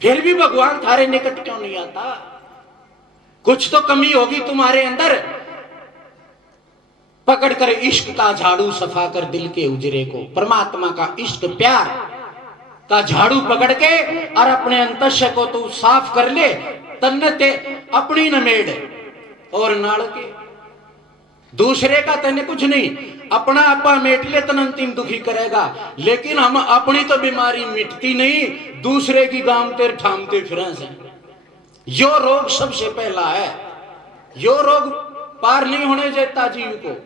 फिर भी भगवान थारे निकट क्यों नहीं आता? कुछ तो कमी होगी तुम्हारे अंदर। पकड़ कर इश्क का झाड़ू सफा कर दिल के उजरे को, परमात्मा का इश्क प्यार का झाड़ू पकड़ के और अपने अंतस्य को तू साफ कर ले। तन्नते अपनी न मेड़ और नाड़ के, दूसरे का तने कुछ नहीं, अपना आपा मेट ले तन अंतिम दुखी करेगा। लेकिन हम अपनी तो बीमारी मिटती नहीं, दूसरे की गामते ठामते फिरें से। यो रोग सबसे पहला है। यो रोग पार नहीं होने देता जीव को।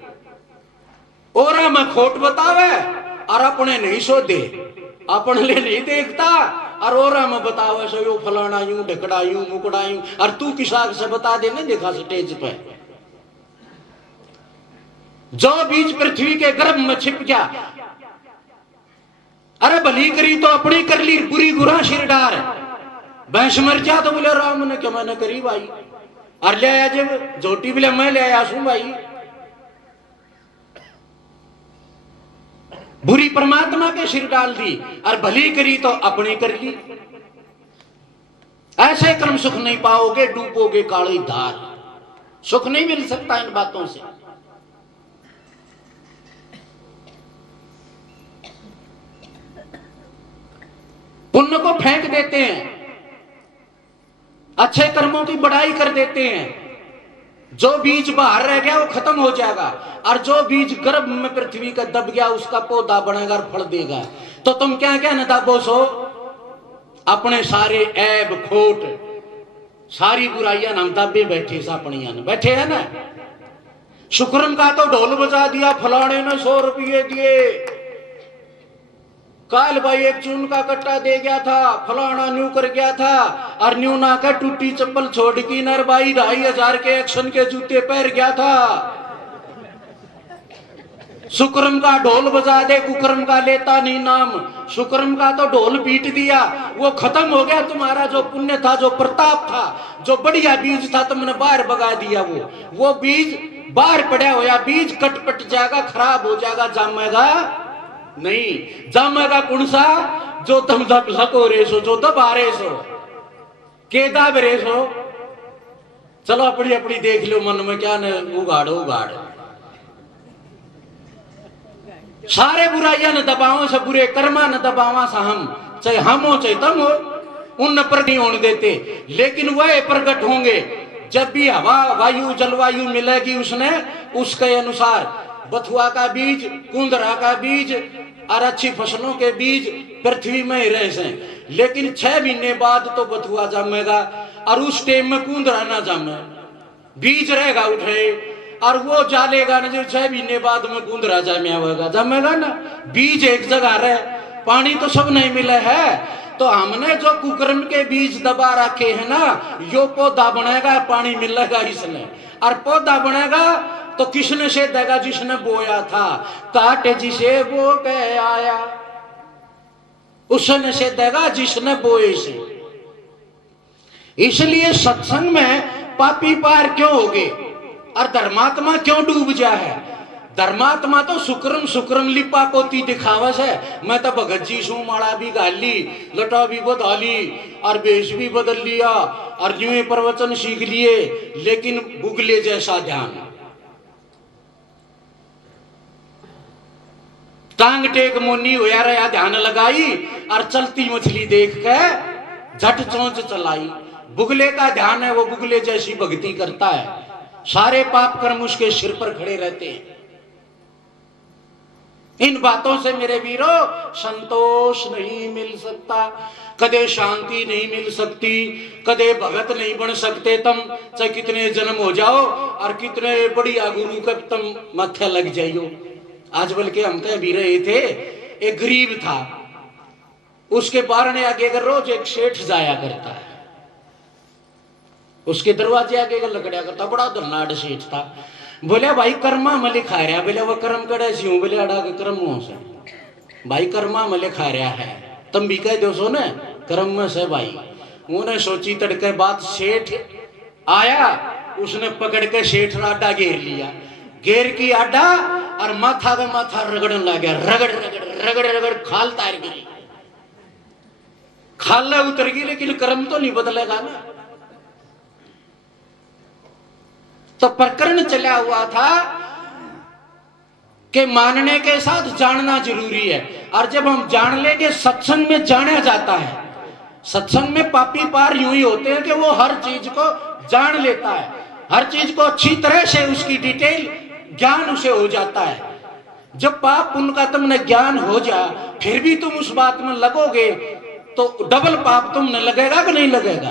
और मैं खोट बतावे और अपने नहीं सोधे, अपने लिए नहीं देखता और में बतावे सो यो फलाना यूं ढकड़ा यूं मुकड़ा यूं, और तू किसा से बता दे नहीं देखा स्टेज पे। जो बीज पृथ्वी के गर्भ में छिप गया, अरे भली करी तो अपनी कर ली, बुरी गुरा सिर डार। भैंस मर जा तो बोले राम ने क्या मैंने करी भाई, और ले आया जब झोटी बोले मैं ले आया सू भाई। बुरी परमात्मा के सिर डाल दी और भली करी तो अपनी कर ली। ऐसे कर्म सुख नहीं पाओगे, डूबोगे काली धार। सुख नहीं मिल सकता इन बातों से। पुण्य को फेंक देते हैं, अच्छे कर्मों की बड़ाई कर देते हैं। जो बीज बाहर रह गया वो खत्म हो जाएगा, और जो बीज गर्भ में पृथ्वी का दब गया उसका पौधा बनेगा और फल देगा। तो तुम क्या क्या न दाबो सो, अपने सारे ऐब खोट सारी बुराइयां हम दाबे बैठे सापणिया बैठे है ना। शुक्रम का तो ढोल बजा दिया, फलाने ने 100 रुपये दिए, काल भाई एक चून का कट्टा दे गया था, फलाना न्यू कर गया था, और न्यू ना कर टूटी चप्पल छोड़ की नर भाई 2500 के एक्शन के जूते पहन गया था। शुक्रम का ढोल बजा दे, कुकरम का लेता नहीं नाम। शुक्रम का तो ढोल पीट दिया, वो खत्म हो गया। तुम्हारा जो पुण्य था, जो प्रताप था, जो बढ़िया बीज था, तुमने बाहर बगा दिया। वो बीज बाहर पड़ा होया बीज कटपट जाएगा, खराब हो जाएगा, जामेगा नहीं। जामेगा कौन सा? जो तुम दब सको रे सो, जो दब आ रे सो, के दब रे सो। चलो अपनी अपनी देख लो मन में क्या न उगाड़ो उगाड़। सारे बुराइयां न दबाओ से, बुरे कर्मा न दबावा सा हम, चाहे हम हो चाहे तुम हो, उन पर नहीं होने देते। लेकिन वह प्रकट होंगे जब भी हवा वायु जलवायु मिलेगी उसने, उसके अनुसार बथुआ का बीज, कुंदरा का बीज और अच्छी फसलों के बीज पृथ्वी में ही रह से। लेकिन 6 महीने बाद तो बथुआ जमेगा, और उस टाइम में कुंदरा ना जमे, बीज रहेगा उठे, और वो जालेगा ना। जो 6 महीने बाद में कुंदरा जमेगा ना। बीज एक जगह रहे, पानी तो सब नहीं मिले है। तो हमने जो कुकर्म के बीज दबा रखे हैं ना, यो पौधा बनेगा, पानी मिलेगा इसने, और पौधा बनेगा तो किसने से देगा? जिसने बोया था। काटे जिसे बो के आया, उसने से देगा जिसने बोए से। इसलिए सत्संग में पापी पार क्यों हो गए और धर्मात्मा क्यों डूब जा है? धर्मात्मा तो शुक्रम शुक्रम लिपा पोती दिखावस है। मैं तो भगत जी सू, माड़ा भी गाल ली, लटा भी बदल ली, और वेश भी बदल लिया, और यूं प्रवचन सीख लिए, लेकिन बुगले जैसा ध्यान। टांग टेक मुन्नी होया रहा, ध्यान लगाई, और चलती मछली देख के झट चोंच चलाई। बुगले का ध्यान है, वो बुगले जैसी भक्ति करता है, सारे पाप कर्म उसके सिर पर खड़े रहते हैं। इन बातों से मेरे वीरों संतोष नहीं मिल सकता, कदे शांति नहीं मिल सकती, कदे भगत नहीं बन सकते तुम, चाहे कितने जन्म हो जाओ और कितने बढ़िया गुरु का तुम माथे लग जाइयो। आज बल्कि हम कहीं भी रहे थे, एक गरीब था, उसके बारने आगे अगर रोज एक सेठ जाया करता है, उसके दरवाजे आगे लकड़िया करता, बड़ा धनाढ़ सेठ था। बोले भाई कर्मा में लिखा रहा, बोले वो कर्म करे सी हूं, बोले अड़ा के कर्म से भाई कर्मा में लिखा रहा है, तुम भी कह दो सो न कर्म में से भाई। उन्हें सोची तड़के बात, सेठ आया, उसने पकड़ के सेठ आडा घेर लिया, घेर की आडा और माथा का माथा रगड़न लग गया, रगड़ रगड़ रगड़ रगड़, खाल तार गिरी, खाला उतर गई लेकिन कर्म तो नहीं बदलेगा ना। तो प्रकरण चला हुआ था कि मानने के साथ जानना जरूरी है। और जब हम जान लेंगे, सत्संग में जाना जाता है। सत्संग में पापी पार यूं ही होते हैं कि वो हर चीज को जान लेता है, हर चीज को अच्छी तरह से उसकी डिटेल ज्ञान उसे हो जाता है। जब पाप पुण्य का तुमने ज्ञान हो जा, फिर भी तुम उस बात में लगोगे तो डबल पाप तुमने लगेगा कि नहीं लगेगा।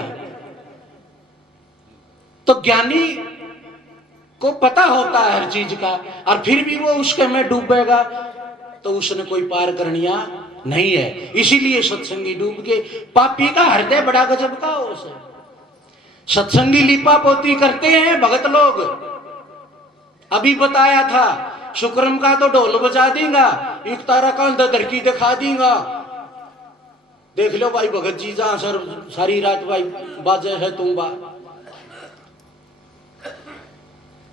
तो ज्ञानी को पता होता है हर चीज का, और फिर भी वो उसके में डूबेगा तो उसने कोई पार करनिया नहीं है। इसीलिए सत्संगी डूब के, पापी का हृदय बड़ा गजब का हो से। सत्संगी लिपा पोती करते हैं भगत लोग। अभी बताया था, शुक्रम का तो ढोल बजा देगा, युक्तारा का दरकी दिखा देगा। देख लो भाई भगत जी जहां सर सारी रात भाई बाजे है तुम बा।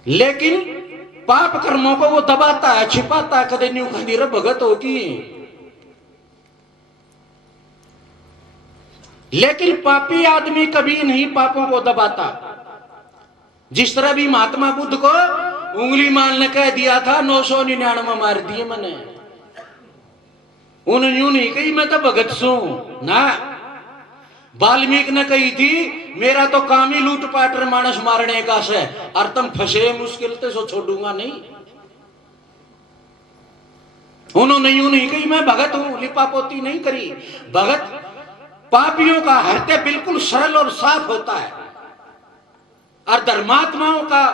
लेकिन पाप कर्मों को वो दबाता है, छिपाता है, कदे न्यू खंडीर भगत होगी। लेकिन पापी आदमी कभी नहीं पापों को दबाता। जिस तरह भी महात्मा बुद्ध को उंगली मारने कह दिया था, 999 मार दिए मैंने। उन्होंने यूं नहीं कही मैं तो भगत सू ना। वाल्मीकि ने कही थी मेरा तो काम ही लूट पाट मानस मारने का है, और तुम फंसे मुश्किल से सो छोड़ूंगा नहीं। उन्होंने यूं नहीं कही मैं भगत हूं, लिपापोती नहीं करी। भगत पापियों का हृदय बिल्कुल सरल और साफ होता है, और धर्मात्माओं का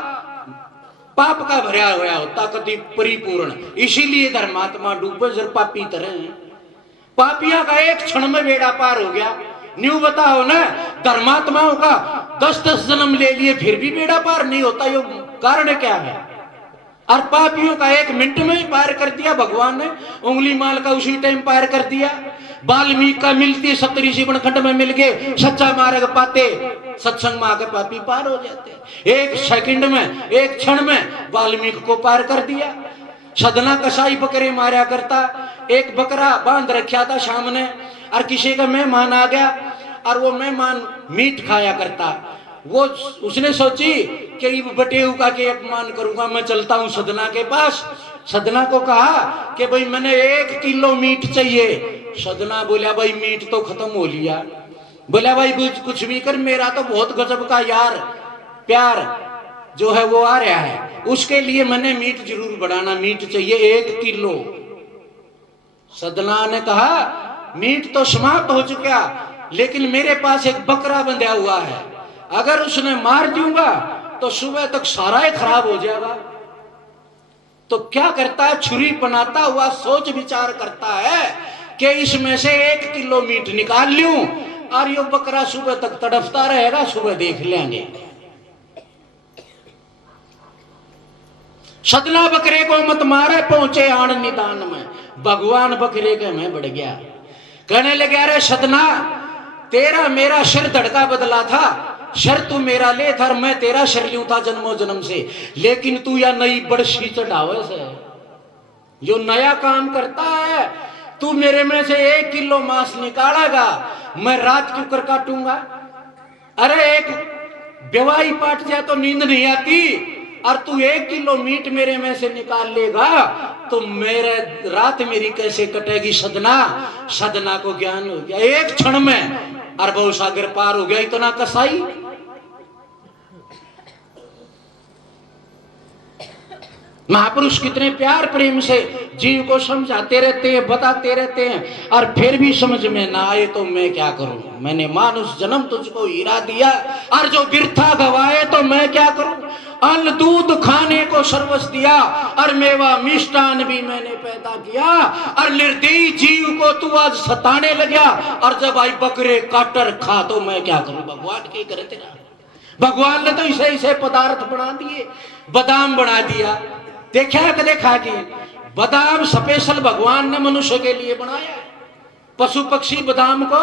पाप का भरा हुआ होता कति परिपूर्ण। इसीलिए धर्मात्मा डूबे जर पापी तरह। पापिया का एक क्षण में बेड़ा पार हो गया। न्यू बताओ ना, धर्मात्माओं का 10-10 जन्म ले लिए फिर भी बेड़ा पार नहीं होता। ये कारण क्या है? और पापियों का 1 मिनट में ही पार कर दिया भगवान ने। उंगली माल का उसी टाइम पार कर दिया। वाल्मीकि का मिलती 70 जीवन खंड में मिल गए, सच्चा मार्ग पाते, सत्संग में आकर पापी पार हो जाते। 1 सेकंड में, 1 क्षण में वाल्मीकि को पार कर दिया। सदना कसाई बकरे मारा करता, एक बकरा बांध रखा था सामने, और किसी का मेहमान आ गया और वो मेहमान मीट खाया करता। वो उसने सोची कि बटेऊ का के अपमान करूंगा, मैं चलता हूं सदना के पास। सदना को कहा कि भाई मैंने 1 किलो मीट चाहिए। सदना बोला भाई मीट तो खत्म हो लिया। बोला भाई कुछ भी कर, मेरा तो बहुत गजब का यार प्यार जो है वो आ रहा है, उसके लिए मैंने मीट जरूर बढ़ाना, मीट चाहिए 1 किलो। सदना ने कहा मीट तो समाप्त हो चुका, लेकिन मेरे पास एक बकरा बंधा हुआ है, अगर उसने मार दूंगा तो सुबह तक सारा ही खराब हो जाएगा। तो क्या करता है, छुरी बनाता हुआ सोच विचार करता है कि इसमें से 1 किलो मीट निकाल लूं और ये बकरा सुबह तक तड़फता रहेगा, सुबह देख लेंगे। सदना बकरे को मत मारे, पहुंचे आन निदान में, भगवान बकरे के में बढ़ गया। कहने लगे अरे सदना, तेरा मेरा सिर धड़का बदला था, शर तू मेरा ले था, मैं तेरा शर लियूं था जन्मों जन्म से, लेकिन तू या नई बड़सी चढ़ावे से जो नया काम करता है, तू मेरे में से 1 किलो मांस निकालेगा, मैं रात क्यों कर काटूंगा। अरे एक बेवाई पाट जाए तो नींद नहीं आती, और तू 1 किलो मीट मेरे में से निकाल लेगा तो मेरे रात मेरी कैसे कटेगी। सदना, सदना को ज्ञान हो गया 1 क्षण में, अरबों सागर पार हो गया। इतना कसाई महापुरुष कितने प्यार प्रेम से जीव को समझाते रहते हैं, बताते रहते हैं, और फिर भी समझ में ना आए तो मैं क्या करूं। मैंने मानुष जन्म तुझको हीरा दिया, और जो बिरथा गवाए तो मैं क्या करूं। अन्न दूध खाने को सर्वस दिया, और मेवा मिष्टान भी मैंने पैदा किया, और निर्दयी जीव को तू आज सताने लगा, और जब आई बकरे काटर खा तो मैं क्या करूं। भगवान के करे तेरा, भगवान ने तो ऐसे ऐसे पदार्थ बना दिए, बादाम बना दिया। देखा है कदे खा के बादाम स्पेशल भगवान ने मनुष्य के लिए बनाया। पशु पक्षी बादाम को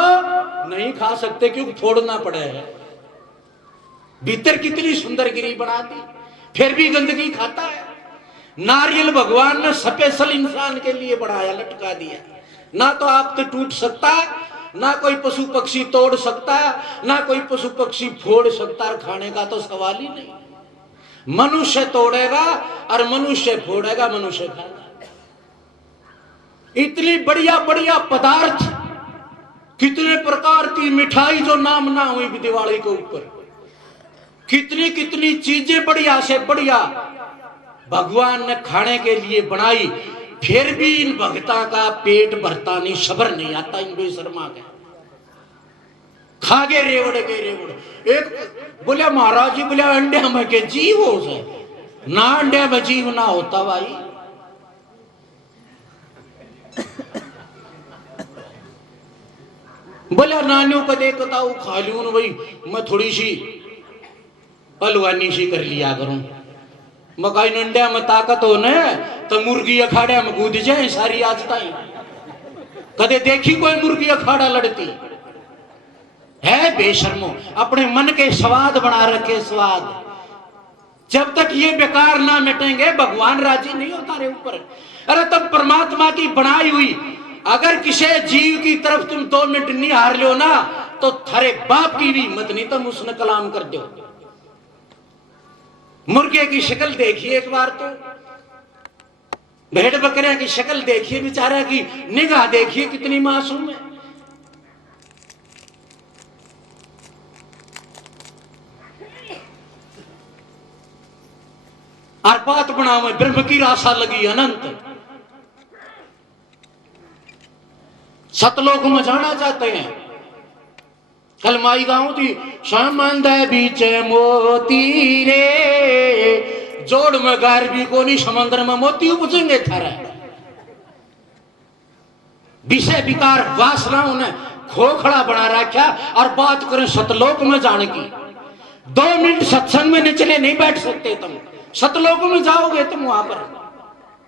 नहीं खा सकते क्योंकि फोड़ना पड़े है। भीतर कितनी सुंदर गिरी बना दी, फिर भी गंदगी खाता है। नारियल भगवान ने स्पेशल इंसान के लिए बनाया, लटका दिया, ना तो आप तो टूट सकता ना कोई पशु पक्षी तोड़ सकता, ना कोई पशु पक्षी फोड़ सकता, और खाने का तो सवाल ही नहीं। मनुष्य तोड़ेगा और मनुष्य फोड़ेगा, मनुष्य खाएगा। इतनी बढ़िया बढ़िया पदार्थ, कितने प्रकार की मिठाई जो नाम ना हुई भी दिवाली के ऊपर, कितनी कितनी चीजें बढ़िया से बढ़िया भगवान ने खाने के लिए बनाई, फिर भी इन भक्ता का पेट भरता नहीं, सब्र नहीं आता इन बेशर्मा के। खागे रेवड़ के रेवड़। एक बोले महाराज जी, बोले अंडे में के जीव हो से ना, अंडे में जीव ना होता भाई। बोला नानियों को देखता हूं, खा लूं भाई, मैं थोड़ी सी पलवानी सी कर लिया करूं। मकाई अंडे में ताकत हो न तो मुर्गी अखाड़े में कूद जाए सारी। आज ताई कदे देखी कोई मुर्गी अखाड़ा लड़ती है? बेशर्मो, अपने मन के स्वाद बना रखे, स्वाद। जब तक ये बेकार ना मिटेंगे भगवान राजी नहीं होता रे ऊपर। अरे तब परमात्मा की बनाई हुई अगर किसी जीव की तरफ तुम 2 मिनट नहीं हार लो ना, तो थारे बाप की भी हिम्मत नहीं, तुम उसने कलाम कर दो। मुर्गे की शक्ल देखिए एक बार, तो भेड़ बकरिया की शक्ल देखिए, बेचारा की निगाह देखिए कितनी मासूम है। और बात बनाओ में ब्रह्म की राशा लगी अनंत, सतलोक में जाना चाहते हैं। कल माई गाँव थी, समंद बीच मोती रे, जोड़ में गार भी को नहीं, समंदर में मोती उपजेंगे थारा। विषय विकार वासनाओं ने खोखला बना रखा, और बात करें सतलोक में जाने की। 2 मिनट सत्संग में निचले नहीं बैठ सकते तुम, सतलोक में जाओगे तुम, वहां पर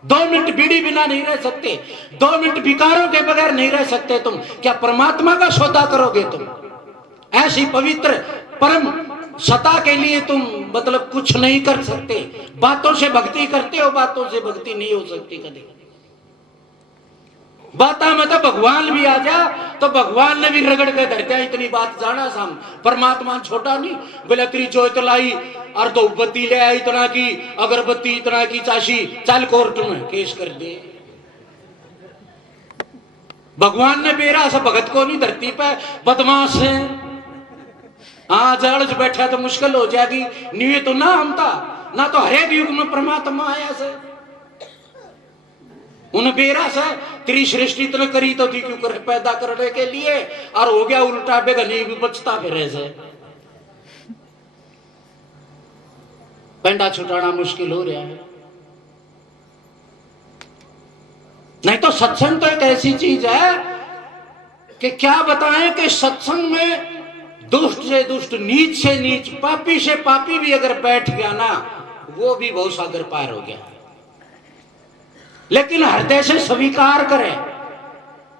2 मिनट बीड़ी बिना नहीं रह सकते, 2 मिनट विकारों के बगैर नहीं रह सकते तुम। क्या परमात्मा का सौदा करोगे तुम? ऐसी पवित्र परम सता के लिए तुम मतलब कुछ नहीं कर सकते। बातों से भक्ति करते हो, बातों से भक्ति नहीं हो सकती कभी। बाता में तो भगवान भी आ जा, तो भगवान ने भी रगड़ के धरते। इतनी बात जाना साम, परमात्मा छोटा नहीं। बोले तेरी जोत लाई और 2 बत्ती ले आई इतना की, अगरबत्ती इतना की चाशी, चल कोर्ट में केस कर दे। भगवान ने बेरा सा भगत को नहीं धरती पे बदमाश है। हाँ जड़ बैठा तो मुश्किल हो जाएगी, नहीं तो ना हमता ना, तो हरेक युग में परमात्मा आया से उन बेरा से तेरी सृष्टि इतना करी तो थी क्यों कर पैदा करने के लिए, और हो गया उल्टा बेगनी भी बचता फिर ऐसे। पेंडा छुटाना मुश्किल हो रहा है। नहीं तो सत्संग तो एक ऐसी चीज है कि क्या बताएं कि सत्संग में दुष्ट से दुष्ट, नीच से नीच, पापी से पापी भी अगर बैठ गया ना, वो भी बहुत सागर पार हो गया। लेकिन हृदय से स्वीकार करे,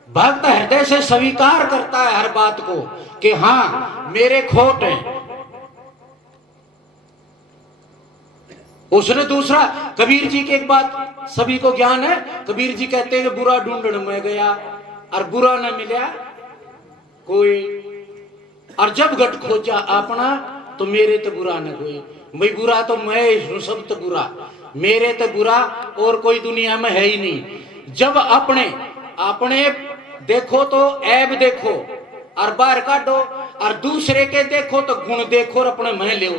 भक्त हृदय से स्वीकार करता है हर बात को कि हाँ मेरे खोट है। उसने दूसरा, कबीर जी की एक बात सभी को ज्ञान है, कबीर जी कहते हैं कि बुरा ढूंढने में गया और बुरा न मिला कोई, और जब गट खोजा अपना तो मेरे तो बुरा न कोई। भाई बुरा तो मैं हूं, सब तो बुरा, मेरे तो बुरा और कोई दुनिया में है ही नहीं। जब अपने अपने देखो तो ऐब देखो और बाहर काटो, और दूसरे के देखो तो गुण देखो और अपने में ले।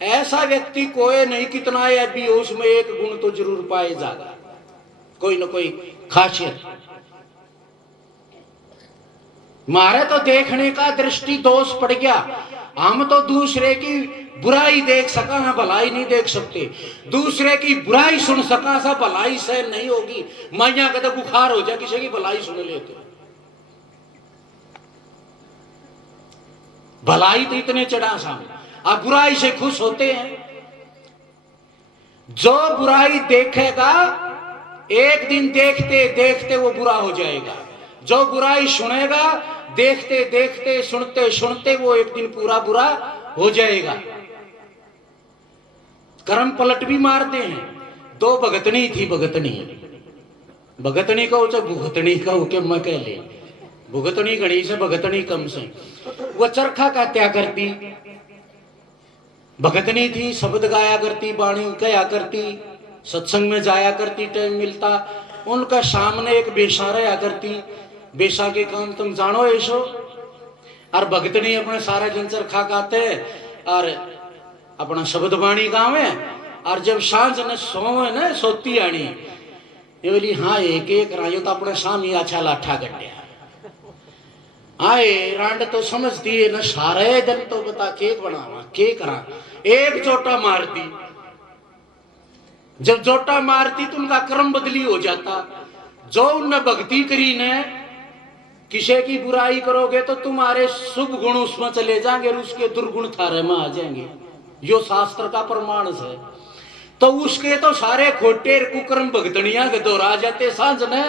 ऐसा व्यक्ति कोई नहीं, कितना ऐब भी हो उसमें एक गुण तो जरूर पाए जाएगा, कोई ना कोई खासियत। मारे तो देखने का दृष्टि दोष पड़ गया, हम तो दूसरे की बुराई देख सका है, भलाई नहीं देख सकते। दूसरे की बुराई सुन सका सा, भलाई से नहीं होगी। माइया का तो बुखार हो जाए किसी की भलाई सुन ले तो। भलाई तो इतने चढ़ा सा, अब बुराई से खुश होते हैं। जो बुराई देखेगा एक दिन देखते देखते वो बुरा हो जाएगा। जो बुराई सुनेगा देखते देखते सुनते सुनते वो एक दिन पूरा बुरा हो जाएगा। कर्म पलट भी मारते हैं। 2 भगतनी थी, भगतनी कहो चाहे भुगतनी कहो के मैं कह ले, भुगतनी घड़ी से भगतनी कम से। वो चरखा का त्याग करती, भगतनी थी, शब्द गाया करती, वाणी कया करती, सत्संग में जाया करती, टाइम मिलता। उनका सामने एक बेशा रहा करती, बेशा के काम तुम जानो ऐसो। और भगतनी अपने सारा दिन चरखा गाते और अपना शब्द वाणी गावे। और जब सांझ ने सोवे न सोती आनी, ये बोली हाँ एक एक रायो तो अपने सामी अच्छा लाठा गड्ढा आए रांड तो समझती है न सारे दिन तो बता केक बनावा के करा। एक जोटा मारती, जब जोटा मारती तो उनका कर्म बदली हो जाता। जो उनने भक्ति करी ने, किसी की बुराई करोगे तो तुम्हारे शुभ गुण उसमें चले जाएंगे और उसके दुर्गुण थारे में आ जाएंगे। यो शास्त्र का प्रमाण है। तो उसके तो सारे खोटे कुकर्म भगतनिया के दोहरा जाते सांझ ने,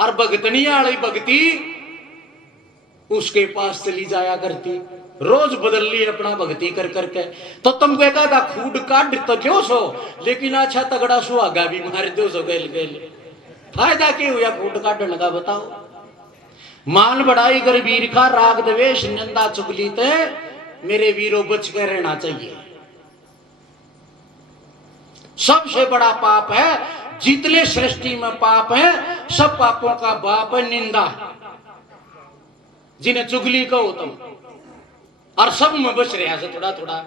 और भगतनिया वाली भक्ति उसके पास चली जाया करती। रोज बदल ली अपना भक्ति कर करके। तो तुम कहेगा खूड काट तो क्यों सो, लेकिन अच्छा तगड़ा सुहागा भी मार दो सो गेल गेल। फायदा क्यों हुआ खूड काटने का बताओ। मान बढ़ाई कर वीर का राग द्वेष निंदा चुगली ते मेरे वीरों बच के रहना चाहिए। सबसे बड़ा पाप है, जितने सृष्टि में पाप है सब पापों का बाप है निंदा, जिन्हें चुगली कहो तुम। और सब में बच रहा है थोड़ा थोड़ा।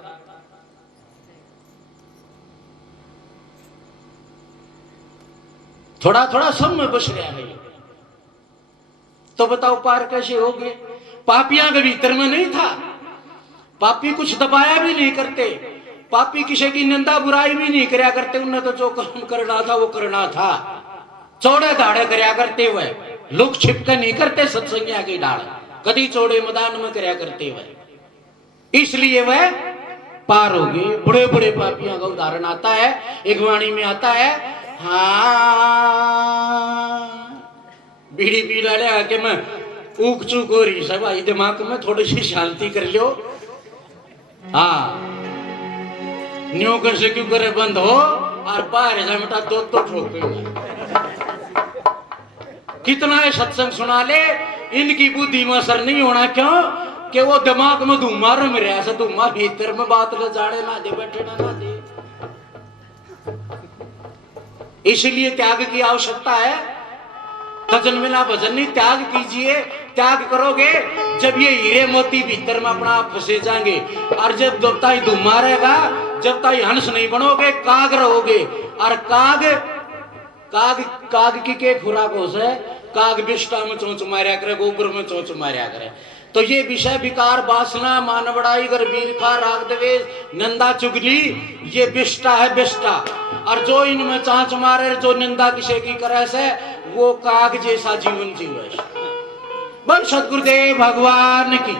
थोड़ा थोड़ा सब में बच रहा है। तो बताओ पार कैसे हो गए। पापियां के भीतर में नहीं था। पापी कुछ दबाया भी नहीं करते, पापी किसी की निंदा बुराई भी नहीं करया करते। उन्हें तो जो कर्म करना था वो करना था। चौड़े दाड़े करया करते हुए लोग छिपके नहीं करते। सत्संगिया की डाल कभी चौड़े मैदान में करया करते हुए, इसलिए वह पार हो गए। बड़े बड़े पापियों का उदाहरण आता है, एक वाणी में आता है। हाँ बीड़ी पी डाले आके मैं ऊक चूक हो रही सब आई दिमाग में, थोड़ी सी शांति कर लो। हाँ न्यू कर से क्यों करे बंद हो और बाहर जमटा दो तो ठोकेगा। कितना है सत्संग सुना ले, इनकी बुद्धि में असर नहीं होना। क्यों कि वो दिमाग में धुमार में रहा से धुमा भीतर में बात ले जाने ना दे, बैठे ना दे। इसलिए त्याग की आवश्यकता है। भजन बिना भजन नहीं, त्याग कीजिए। त्याग करोगे जब ये हीरे मोती भीतर में अपना आप फंसे जाएंगे। और जब ताई धुमा रहेगा, जब ताई हंस नहीं बनोगे, काग रहोगे। और काग काग काग की के खुराक हो से काग बिष्टा में चोंच मारिया करे, गोबर में चोंच मारिया करे। तो ये विषय विकार वासना मान बड़ाई कर वीर का राग द्वेष निंदा चुगली ये बिष्टा है बिष्टा। और जो इनमें चांच मारे, जो निंदा किसी की करे से, वो काग जैसा जीवन जीवे। बल सतगुरुदेव भगवान की।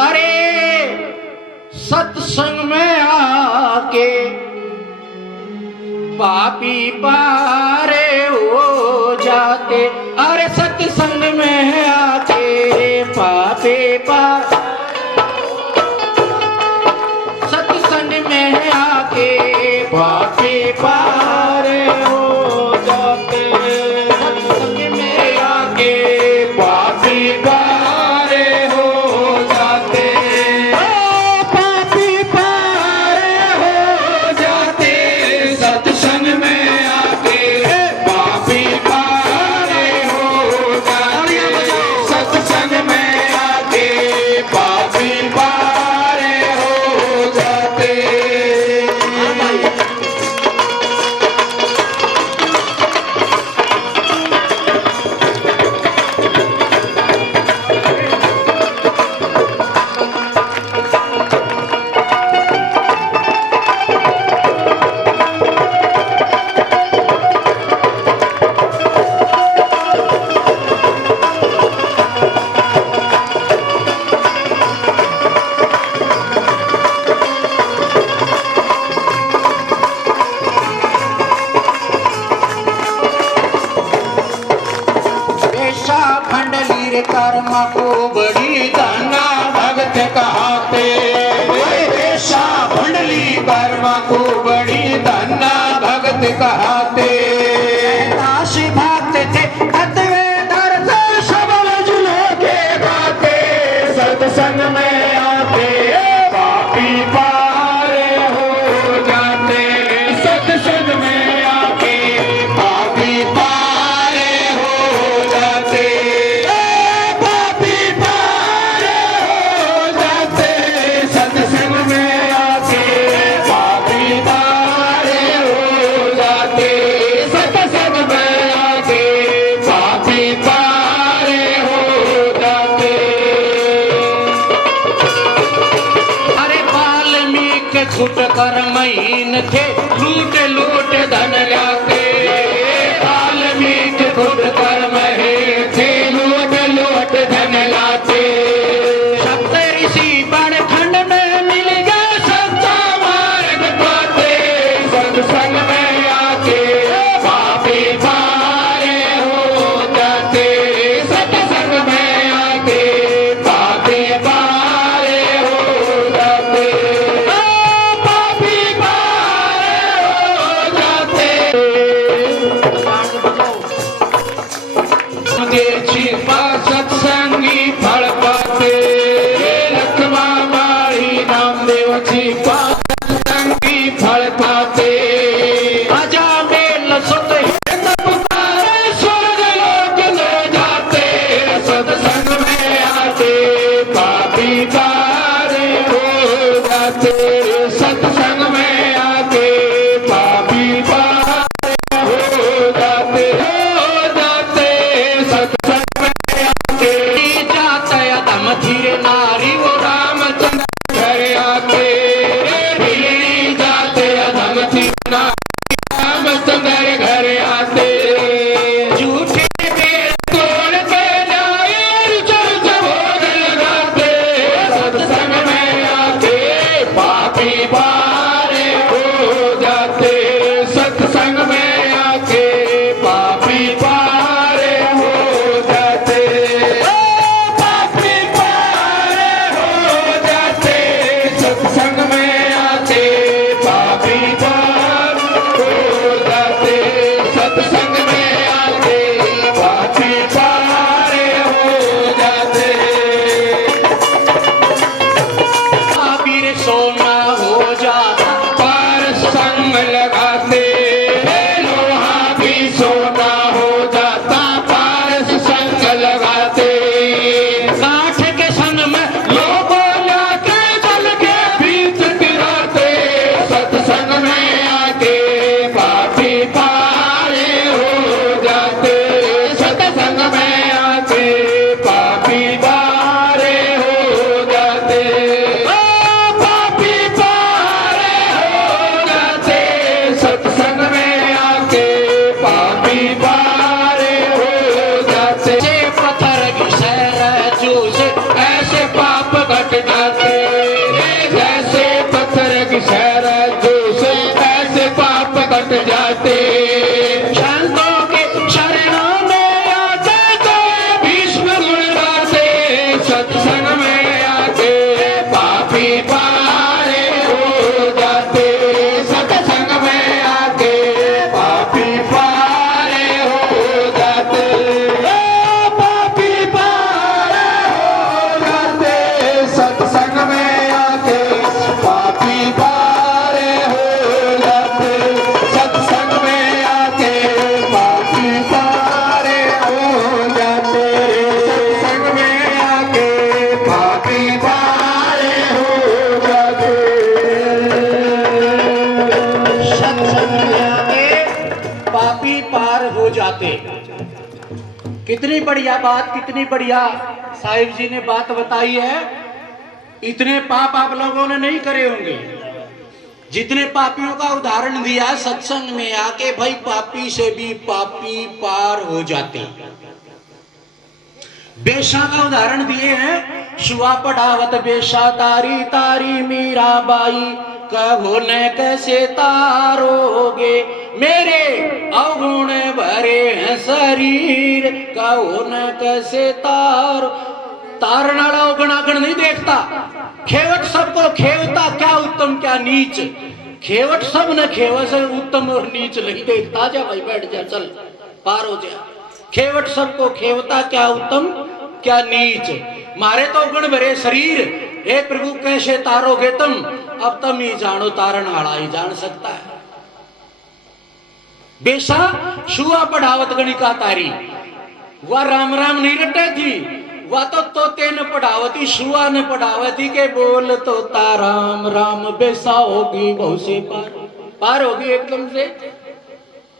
अरे सत्संग में आके पापी पारे हो जाते। अरे सत्संग में आके पापी पारे, सत्संग में आके पापी पारे हो जाते। सत्संग में आके पापी पारे हो जाते। पापी पारे हो जाते। सत्संग में आके पापी पारे हो जाते। सत्संग में आके पापी पारे हो जाते। कर्म को बड़ी धना भगत कहाते। ऐसा भंडली कर्म को बड़ी धना भगत कहाते। दास भक्त थे सत्संग में आके पापी पार हो जाते, सत्संग में आके पापी पार हो जाते, पापी पार हो जाते, सत्संग में आके पापी पार हो जाते, सत्संग में आके पापी पार हो जाते। अरे वाल्मीकि छुट कर महीन थे, लूट लूट धन लाते, वाल्मीकि खुद कर्म है थे, लूट लूट धन लाते, सप्त ऋषि बनखंड में मिल गए सच्चा मार्ग पाते, सत्संग में आके पापी पार हो जाते, सत्संग में आके पापी पार हो जाते, पापी पार हो जाते। छिपा सत्संगी फल पाते, लखमा मारी नामदेव छिपा सत्संगी फल पाते, राजा मेल सुत पुकारे स्वर्ग लोक ले जाते, सत्संग में आते पापी पार हो जाते, सत्संग में आके पापी पार हो जाते, सत्संग में आके जाता दम धीरे नारी वो रामचंद्र घर आके दिल्ली जाते अधम थी ना, रामचंद्र घर आते झूठे मेरे तोड़ के जाए चर्च भोग लगाते, सत्संग में आके पापी पार हो जाते, सत्संग में आके पापी पार हो जाते, पापी पार हो जाते, सत्संग में आके पापी पार हो जाते, सत्संग में आके पापी पार हो जाते। आबिर सोना हो जाता, पार संग लगाते, लोहा भी सोना हो जाता, पारस संग लगाते, काठ के संग में लोगों लाके जल के बीच गिराते, सत्संग में आके पापी पार हो जाते, सत्संग में आके पापी पार हो जाते, पापी पार हो जाते, सत्संग में आके पापी पार हो जाते, से पत्थर की सैर जूझे ऐसे पाप घट जाते, जैसे पत्थर की शहर जूसे ऐसे पाप घट जाते, संतों के शरणों में आते तो भीष्म गुण गाते, सत्संग में आके पापी पार हो जाते, सत्संग में आके पापी पार हो जाते, पापी पार हो जाते, सत्संग में आके पापी पार हो जाते, सत्संग में आके पापी पार हो जाते, सत्संग में आके पापी पार हो जाते। सत्संग में आके पापी पार हो जाते। कितनी बढ़िया बात, कितनी बढ़िया साहिब जी ने बात बताई है। इतने पाप आप लोगों ने नहीं करे होंगे जितने पापियों का उदाहरण दिया है सत्संग में आके, भाई पापी से भी पापी पार हो जाते। बेशा का उदाहरण दिए हैं, शुआ पढ़ावत बेशा तारी तारी मीरा बाई, कहो न कैसे तारोगे मेरे अवगुण भरे हैं शरीर, कहो न कैसे तारने वाला अवगुणागुण नहीं देखता, खेवट सबको खेवता, क्या उत्तम क्या नीच, खेवट सब न खेव से उत्तम और नीच नहीं देखता। जा भाई बैठ जा, चल पार हो जा। खेवट सबको खेवता, क्या उत्तम क्या नीच। मारे तो गुण भरे शरीर, हे प्रभु कैसे तारोगे तुम? अब तुम ही जानो, तारण हाड़ा ही जान सकता है। बेसा शुआ पढ़ावत गणिका तारी, वह राम राम नहीं रटे थी, वह तो तोते न पढ़ावती, शुआ ने पढ़ावती के बोल तोता राम राम, बेसा होगी बहु से पार, पार होगी एकदम से।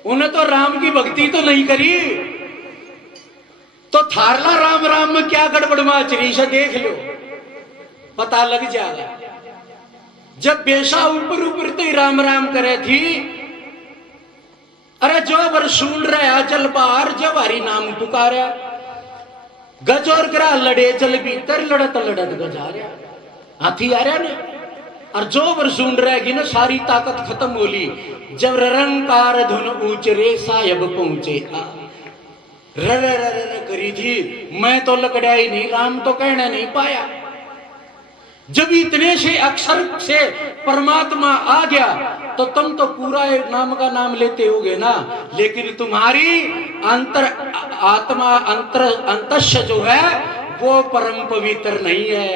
उन्हें तो राम की भक्ति तो नहीं करी, तो थारला राम राम में क्या गड़बड़ माचरी से देख लो, पता लग जाएगा। जब बेसा ऊपर ऊपर तो राम राम करे थी, अरे जो बर सुन रहा जल बाहर, जब हरी नाम पुकारा, गज और ग्रा लड़े जल भीतर, लड़त लड़त गजा रहा, हाथी आ रहा ने। और जो बर सुन रहेगी ना सारी ताकत खत्म होली, जब रंकार धुन ऊंचरे सायब पहुंचे आ, र करी थी, मैं तो लकड़ा ही नहीं, राम तो कहना नहीं पाया। जब इतने से अक्षर से परमात्मा आ गया, तो तुम तो पूरा एक नाम का नाम लेते होगे ना, लेकिन तुम्हारी अंतर आत्मा अंतस्य जो है वो परम पवित्र नहीं है।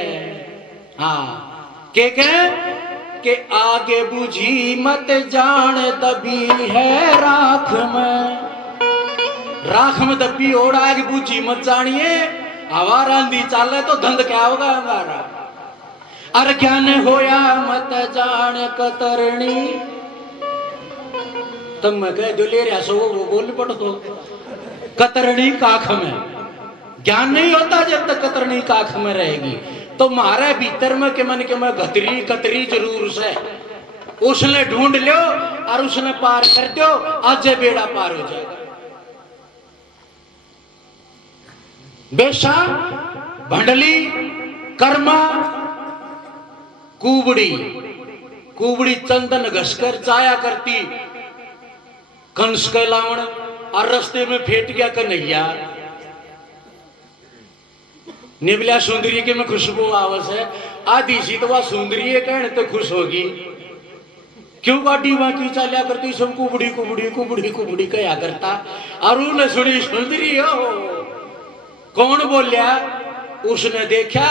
हाँ के आगे बुझी मत जान, दबी है राख में, राख में दबी और आगे बुझी मत जानिए, हवा रांधी चाले तो धंध क्या होगा हमारा। अर ज्ञान होया मत जान कतरणी, तुम मैं कह जो ले रहा सो वो बोल पड़ दो, कतरणी काख में। ज्ञान नहीं होता जब तक कतरणी काख में रहेगी। तो मारे भीतर में के मन के मैं घतरी कतरी जरूर से, उसने ढूंढ लो और उसने पार कर दो, आज बेड़ा पार हो जाएगा। बेशा भंडली कर्मा कुबड़ी, कुबड़ी चंदन घसकर जाया करती कंस के लावण, और रस्ते में फेट गया कन्हैया। निबलिया सुंदरी के में खुशबू आवस है, आधी सी तो वह सुंदरी है कहने तो खुश होगी, क्यों गाड़ी वहां की चालिया करती, सब कुबड़ी कुबड़ी कुबड़ी कुबड़ी कया करता। और उन्हें सुनी सुंदरी हो, कौन बोलिया? उसने देखा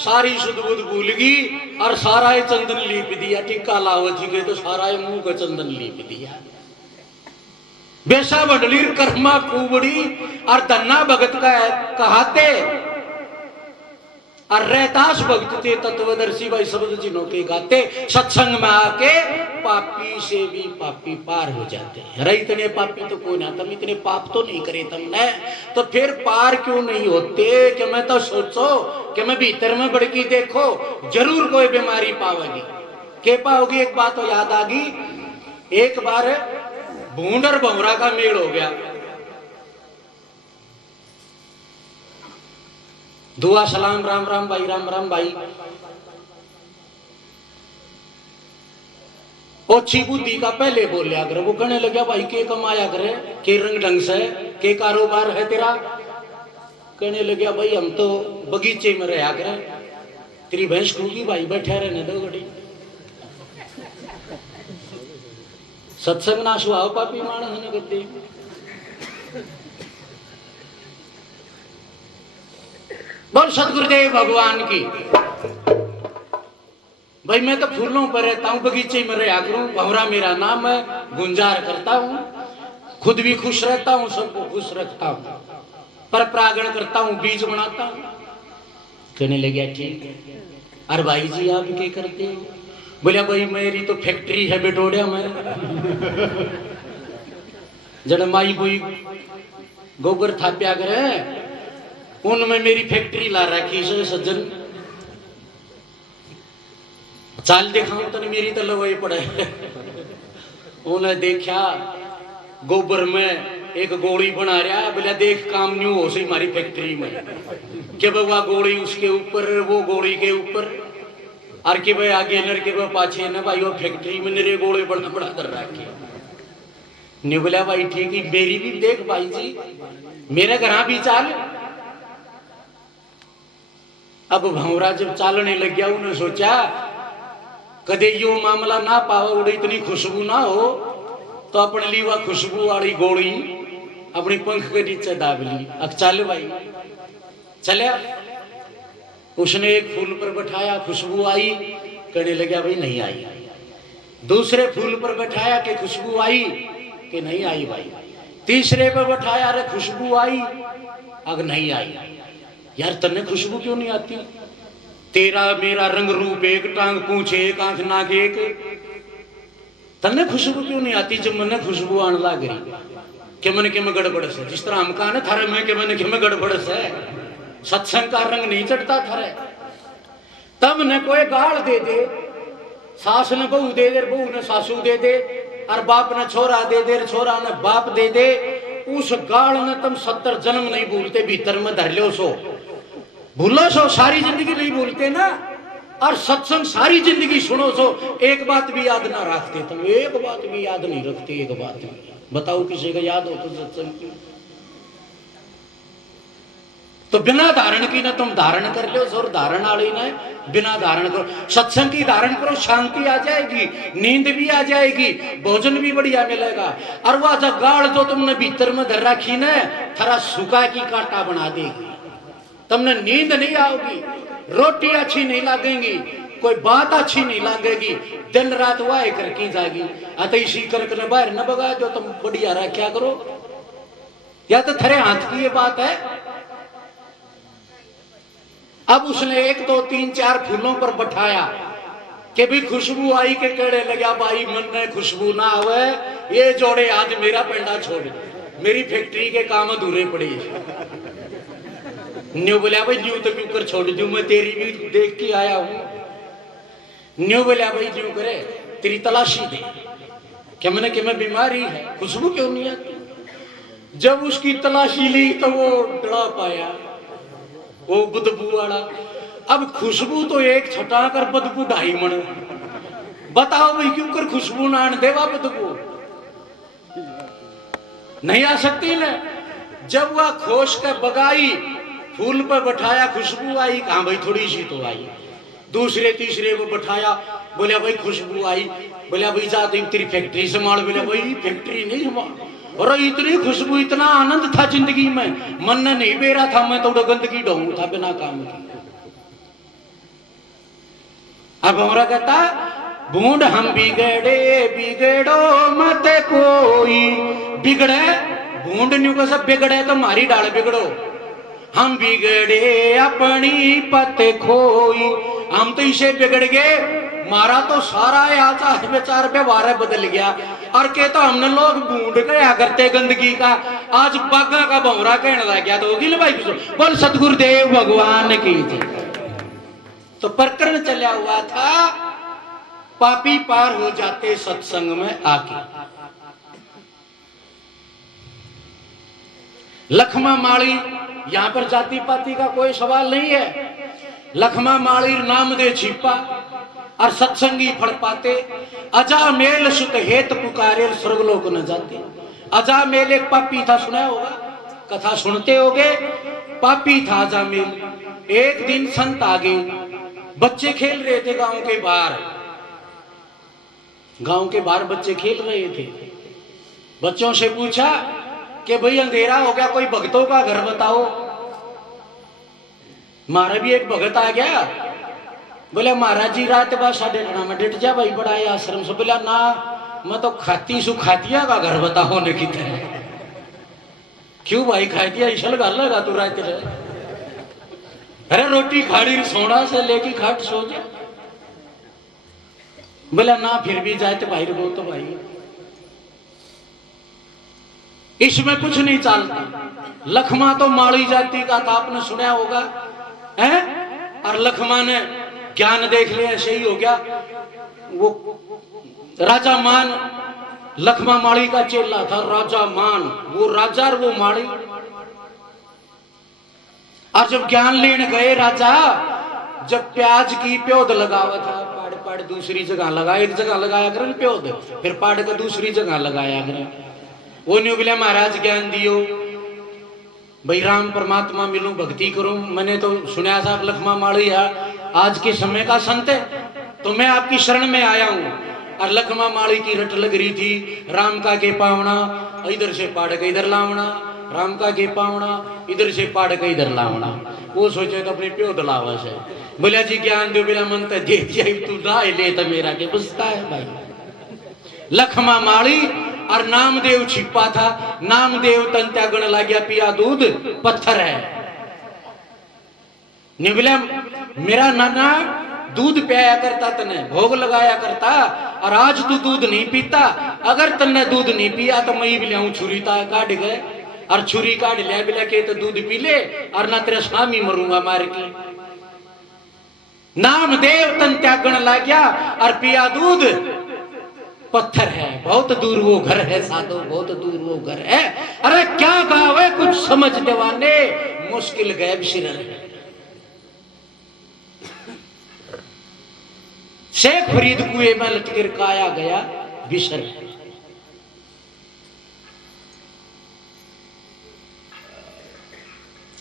सारी सुध बुध भूल गई और सारा ही चंदन लीप दिया, टिक्का लावती गए तो सारा ही मुंह का चंदन लीप दिया। बेसा बडली कर्मा कुबड़ी और धन्ना भगत का कहाते, और रहतास भक्त थे तत्वदर्शी भाई शब्द जिन्हों के गाते, सत्संग में आके पापी से भी पापी पार हो जाते हैं। अरे इतने पापी तो कोई ना, तुम इतने पाप तो नहीं करे तुमने, तो फिर पार क्यों नहीं होते? कि मैं तो सोचो कि मैं भीतर में बड़की देखो, जरूर कोई बीमारी पाओगी। के पाओगी? एक बात तो याद आ गई, एक बार भूंड और भंवरा का मेल हो गया। दुआ सलाम राम राम भाई, राम राम भाई। ओछी बुद्धि का पहले बोल लिया करे, वो कहने लगा भाई के कमाया करे, के रंग ढंग से, के कारोबार है तेरा? कहने लगा भाई हम तो बगीचे में रहा करे, तेरी भैंस खूगी भाई, बैठे रहने दो घड़ी। सत्संग ना सुहाव पापी मानस ने करते। बोल सतगुरुदेव भगवान की। भाई मैं तो फूलों पर रहता हूँ, बगीचे में रहा करूं, भंवरा मेरा नाम है, गुंजार करता हूँ, खुद भी खुश रहता हूँ, सबको खुश रखता हूँ, पर परागण करता हूँ, बीज बनाता हूँ। कहने लगे ठीक है। अरे भाई जी आप क्या करते हो? बोलिया भाई मेरी तो फैक्ट्री है बेटोड़िया में, जड़ माई बोई गोबर थाप्या करे, उनमें मेरी फैक्ट्री ला रखी से सज्जन। चाल दिखाऊं तो मेरी तो लवाई पड़े। उन्हें देखा गोबर में एक गोली बना रहा, बोला देख काम नहीं हो सी हमारी फैक्ट्री में, के बाबा गोली उसके ऊपर, वो गोली के ऊपर, और के भाई आगे नर के भाई पाछे न भाई, वो फैक्ट्री में नरे गोले बड़ा बड़ा कर रखे। ने बोला भाई ठीक है, मेरी भी देख भाई जी, मेरे घर भी चाल। अब भंवरा जब चालने लग गया, उन्हें सोचा कदे यो मामला ना पाओ, उड़े इतनी खुशबू ना हो, तो अपने लिए वह खुशबू वाली गोली अपनी पंख के नीचे दाब ली। अब चल भाई, चले उसने एक फूल पर बैठाया, खुशबू आई, कहने लगा भाई नहीं आई। दूसरे फूल पर बैठाया कि खुशबू आई, कि नहीं आई भाई। तीसरे पर बैठाया, अरे खुशबू आई, अगर नहीं आई। यार तन्ने खुशबू क्यों नहीं आती? तेरा मेरा रंग रूप एक, टांग पूंछ एक, आंख नाक एक, तन्ने खुशबू क्यों नहीं आती? जब मैंने खुशबू आने लग गई कि मन के में गड़बड़ से, जिस तरह हम कहा ना थारे में के मन के में गड़बड़ से, सत्संग का रंग नहीं चढ़ता थारे। तब न कोई गाल दे दे, सास ने बहू दे दे, बहू ने सासू दे दे, और बाप ने छोरा दे दे, छोरा ने बाप दे दे, उस गाल ने तुम 70 जन्म नहीं भूलते, भीतर में धर लो सो, भूलो सो, सारी जिंदगी नहीं भूलते ना। और सत्संग सारी जिंदगी सुनो सो, एक बात भी याद ना रखते तुम, एक बात भी याद नहीं रखते, एक बात भी। बताओ किसी का याद हो तो सत्संग की? तो बिना धारण की ना तुम धारण कर लो, और धारण वाली ना बिना धारण करो। सत्संग की धारण करो, शांति आ जाएगी, नींद भी आ जाएगी, भोजन भी बढ़िया मिलेगा। और वह जब गाड़ जो तुमने भीतर में धर रखी ना, थरा सुखा की कांटा बना देगी, तुमने नींद नहीं आओगी, रोटी अच्छी नहीं लगेगी, कोई बात अच्छी नहीं लगेगी, दिन रात वाह करके जाएगी। अतः इसी करके बाहर न भगा जो तुम बढ़िया रहा क्या करो, या तो थरे हाथ की ये बात है। अब उसने 1 2 3 4 फूलों पर बैठाया कि भी खुशबू आई के केड़े लगा भाई, मन में खुशबू ना आवे, ये जोड़े आज मेरा पेंडा छोड़, मेरी फैक्ट्री के काम अधूरे पड़े। न्यू बोलिया भाई न्यू तो क्यों कर छोड़ दू, मैं तेरी भी देख के आया हूं। न्यू बोलिया भाई न्यू करे, तेरी तलाशी दे क्या मैंने कि मैं बीमारी है, खुशबू क्यों नहीं आती? जब उसकी तलाशी ली तो वो डरा पाया, वो बदबू वाला। अब खुशबू तो एक छटा कर बदबू 2.5 मन। बताओ भाई क्यों कर खुशबू ना आने देवा, बदबू नहीं आ सकती ना। जब वह खोश कर बगाई, फूल पर बैठाया, खुशबू आई, कहा भाई थोड़ी सी तो आई। दूसरे तीसरे को बैठाया, बोले भाई खुशबू आई, बोले भाई जा तेरी फैक्ट्री संभाल, बोले भाई फैक्ट्री नहीं संभाल। और इतनी खुशबू, इतना आनंद था जिंदगी में, मन ने नहीं बेरा था, मैं तो गंदगी ढोंगू था बिना काम की। अब हमारा कहता बूंद हम बिगड़े बिगड़ो मत कोई, बिगड़े बूंद न्यू का सब बिगड़े तो मारी डाल बिगड़ो, हम बिगड़े अपनी पत खोई। हम तो इसे बिगड़ गए, मारा तो सारा आचार विचार व्यवहार बदल गया। और कहता हमने लोग बूंद गया करते गंदगी का, आज बागा का भंवरा कहने लग गया। तो होगी भाई बोल सतगुरुदेव भगवान की जय। तो प्रकरण चला हुआ था, पापी पार हो जाते सत्संग में आके। लखमा माली, यहां पर जाति पाति का कोई सवाल नहीं है। लखमा माली नाम दे छिपा और सत्संगी फल पाते। अजा मेल सुत हेत पुकारे स्वर्गलोक न जाते। अजा मेल एक पापी था, सुना होगा, कथा सुनते होगे। पापी था अजा मेल। एक दिन संत आगे, बच्चे खेल रहे थे गांव के बाहर। गांव के बाहर बच्चे खेल रहे थे। बच्चों से पूछा कि भाई अंधेरा हो गया, कोई भक्तों का घर बताओ। मारा भी एक भगत आ गया, बोले महाराज जी रात बाद 8:30 में डिट जा भाई बड़ा आश्रम से। बोला ना मैं तो खाती सु खातिया का घर बताओ ने की तरह। क्यों भाई खातिया ईशल गल लगा तू रात रहे? अरे रोटी खाड़ी सोना से लेके खाट सो जा। बोला ना फिर भी जाए तो भाई रो तो भाई इसमें कुछ नहीं चलता। लखमा तो माड़ी जाति का था, आपने सुना होगा है। और लखमा ने ज्ञान देख लिया, ऐसे ही हो गया। वो राजा मान लखमा माड़ी का चेला था। राजा मान वो राजा और वो माड़ी। और जब ज्ञान लेने गए राजा, जब प्याज की प्योद लगावा था, पाड़ पाड़ दूसरी जगह लगा, एक जगह लगाया करें प्योद, फिर पाड़ का दूसरी जगह लगाया करें। वो नहीं बोले महाराज ज्ञान दियो भाई, राम परमात्मा मिलूं, भक्ति करूं। मैंने तो सुना था लखमा माड़ी आज के समय का संत है, तो मैं आपकी शरण में आया हूं। और लखमा माड़ी की रट लग रही थी, राम का के पावना, इधर से पाड़ के इधर लावना, राम का के पावना इधर से पाड़ के इधर लावना। वो सोचे तो अपने प्यो दलावा से बोलिया जी ज्ञान दो मेरा मन तो दे दिया तू राय ले तो मेरा के बसता है भाई। लखमा माड़ी और नामदेव छिपा था। नामदेव तन त्यागण लग गया पिया दूध पत्थर है। निबले मेरा नाना दूध पियाया करता तने भोग लगाया करता और आज तू दूध नहीं पीता। अगर तन्ने दूध नहीं पिया तो मैं भी लियाऊं छुरी ता काट गए और छुरी काट लिया बिला के तो दूध पी ले और ना तेरे स्वामी मरूंगा मार के। नामदेव तन त्यागण लग गया और पिया दूध पत्थर है। बहुत दूर वो घर है साधो बहुत दूर वो घर है। अरे क्या गावे कुछ समझ देवाने मुश्किल गैब सिरल है। शेख फरीद कुएं में लटकर काया गया बिसर।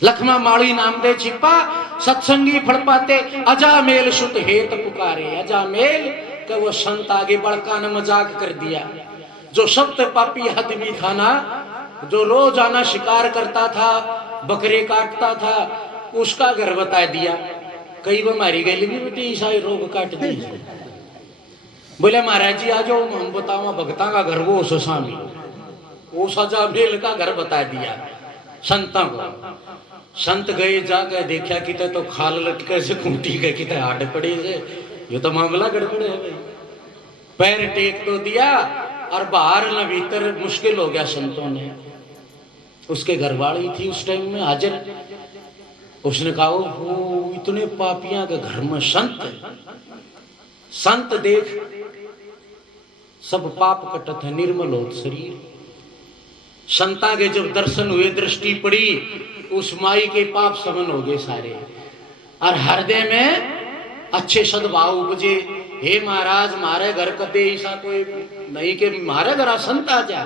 लखमा माड़ी नाम दे छिपा सत्संगी फड़ पाते। अजामेल सुत हेत पुकारे। अजामेल के वो संत आगे बड़का ने मजाक कर दिया। जो सप्त पापी आदमी था ना जो रोज आना शिकार करता था बकरे काटता था उसका घर बता दिया। कई वो मारी गई भी बेटी ईसाई रोग काट दी। बोले महाराज जी आ जाओ हम बताओ भगता का घर वो स्वामी वो सजा बेल का घर बता दिया संतों को। संत गए जाकर देखा कि तो खाल लटके से खूंटी गए कि हाड पड़े से ये तो मामला गड़बड़ है भाई। पैर टेक तो दिया और बाहर न भीतर मुश्किल हो गया। संतों ने उसके घरवाली थी उस टाइम में हाजिर। उसने कहा वो इतने पापियां के घर में संत देख सब पाप कटत है निर्मल होत शरीर। संता के जब दर्शन हुए दृष्टि पड़ी उस माई के पाप समन हो गए सारे और हृदय में अच्छे सद्भाव उपजे। हे महाराज मारे घर कदे ऐसा कोई नहीं के मारे घर संत आ जा